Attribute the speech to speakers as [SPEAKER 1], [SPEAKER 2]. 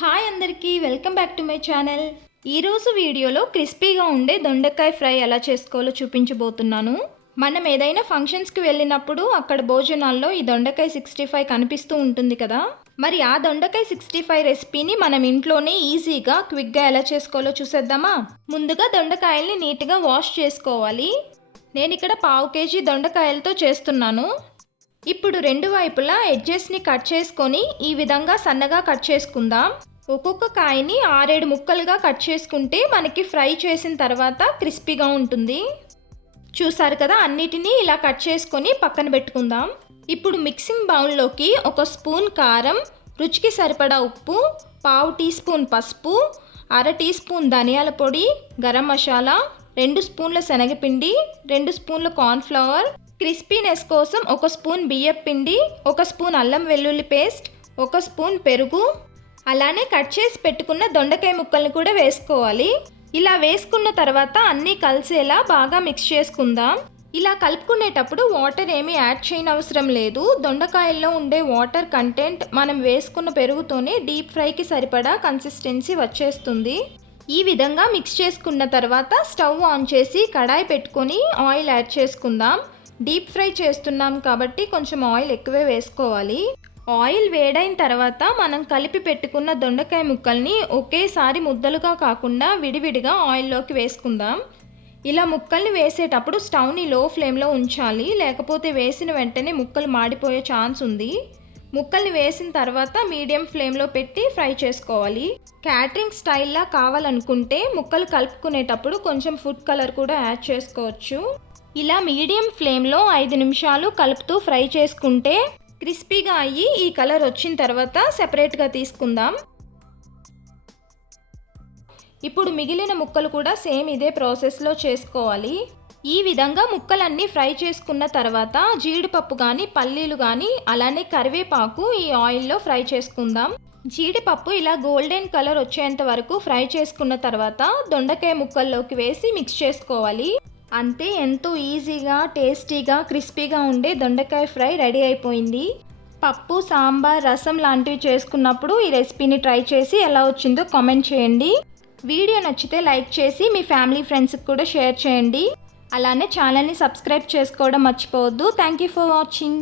[SPEAKER 1] Hi అందరికీ welcome back to my channel. ఈరోజు వీడియోలో క్రిస్పీగా ఉండే దొండకాయ ఫ్రై ఎలా చేసుకోవాలో చూపించబోతున్నాను. మనం ఏదైనా ఫంక్షన్స్కి వెళ్ళినప్పుడు అక్కడ భోజనాల్లో ఈ దొండకాయ సిక్స్టీ ఫైవ్ కనిపిస్తూ ఉంటుంది కదా. మరి ఆ దొండకాయ సిక్స్టీ ఫైవ్ రెసిపీని మనం ఇంట్లోనే ఈజీగా క్విక్గా ఎలా చేసుకోవాలో చూసేద్దామా? ముందుగా దొండకాయల్ని నీట్గా వాష్ చేసుకోవాలి. నేను ఇక్కడ పావు కేజీ దొండకాయలతో చేస్తున్నాను. ఇప్పుడు రెండు వైపులా ఎడ్జెస్ని కట్ చేసుకొని ఈ విధంగా సన్నగా కట్ చేసుకుందాం. ఒక్కొక్క కాయని ఆరేడు ముక్కలుగా కట్ చేసుకుంటే మనకి ఫ్రై చేసిన తర్వాత క్రిస్పీగా ఉంటుంది. చూసారు కదా అన్నిటినీ ఇలా కట్ చేసుకొని పక్కన పెట్టుకుందాం. ఇప్పుడు మిక్సింగ్ బౌల్లోకి ఒక స్పూన్ కారం రుచికి సరిపడా ఉప్పు పావు టీ స్పూన్ పసుపు అర టీ స్పూన్ ధనియాల పొడి గరం మసాలా రెండు స్పూన్ల శనగపిండి రెండు స్పూన్ల కార్న్ఫ్లవర్ క్రిస్పీనెస్ కోసం ఒక స్పూన్ బియ్యం పిండి ఒక స్పూన్ అల్లం వెల్లుల్లి పేస్ట్ ఒక స్పూన్ పెరుగు అలానే కట్ చేసి పెట్టుకున్న దొండకాయ ముక్కల్ని కూడా వేసుకోవాలి. ఇలా వేసుకున్న తర్వాత అన్నీ కలిసేలా బాగా మిక్స్ చేసుకుందాం. ఇలా కలుపుకునేటప్పుడు వాటర్ ఏమీ యాడ్ చేయనవసరం లేదు. దొండకాయల్లో ఉండే వాటర్ కంటెంట్ మనం వేసుకున్న పెరుగుతోనే డీప్ ఫ్రైకి సరిపడా కన్సిస్టెన్సీ వచ్చేస్తుంది. ఈ విధంగా మిక్స్ చేసుకున్న తర్వాత స్టవ్ ఆన్ చేసి కడాయి పెట్టుకొని ఆయిల్ యాడ్ చేసుకుందాం. డీప్ ఫ్రై చేస్తున్నాం కాబట్టి కొంచెం ఆయిల్ ఎక్కువే వేసుకోవాలి. ఆయిల్ వేడైన తర్వాత మనం కలిపి పెట్టుకున్న దొండకాయ ముక్కల్ని ఒకేసారి ముద్దలుగా కాకుండా విడివిడిగా ఆయిల్లోకి వేసుకుందాం. ఇలా ముక్కల్ని వేసేటప్పుడు స్టవ్ని లో ఫ్లేమ్లో ఉంచాలి. లేకపోతే వేసిన వెంటనే ముక్కలు మాడిపోయే ఛాన్స్ ఉంది. ముక్కల్ని వేసిన తర్వాత మీడియం ఫ్లేమ్లో పెట్టి ఫ్రై చేసుకోవాలి. క్యాటరింగ్ స్టైల్లా కావాలనుకుంటే ముక్కలు కలుపుకునేటప్పుడు కొంచెం ఫుడ్ కలర్ కూడా యాడ్ చేసుకోవచ్చు. ఇలా మీడియం ఫ్లేమ్లో ఐదు నిమిషాలు కలుపుతూ ఫ్రై చేసుకుంటే క్రిస్పీగా అయ్యి ఈ కలర్ వచ్చిన తర్వాత సెపరేట్గా తీసుకుందాం. ఇప్పుడు మిగిలిన ముక్కలు కూడా సేమ్ ఇదే ప్రాసెస్లో చేసుకోవాలి. ఈ విధంగా ముక్కలన్నీ ఫ్రై చేసుకున్న తర్వాత జీడిపప్పు కానీ పల్లీలు కానీ అలానే కరివేపాకు ఈ ఆయిల్లో ఫ్రై చేసుకుందాం. జీడిపప్పు ఇలా గోల్డెన్ కలర్ వచ్చేంత వరకు ఫ్రై చేసుకున్న తర్వాత దొండకాయ ముక్కల్లోకి వేసి మిక్స్ చేసుకోవాలి. అంతే ఎంతో ఈజీగా టేస్టీగా క్రిస్పీగా ఉండే దొండకాయ ఫ్రై రెడీ అయిపోయింది. పప్పు సాంబార్ రసం లాంటివి చేసుకున్నప్పుడు ఈ రెసిపీని ట్రై చేసి ఎలా వచ్చిందో కామెంట్ చేయండి. వీడియో నచ్చితే లైక్ చేసి మీ ఫ్యామిలీ ఫ్రెండ్స్కి కూడా షేర్ చేయండి. అలానే ఛానల్ని సబ్స్క్రైబ్ చేసుకోవడం మర్చిపోవద్దు. Thank you for watching.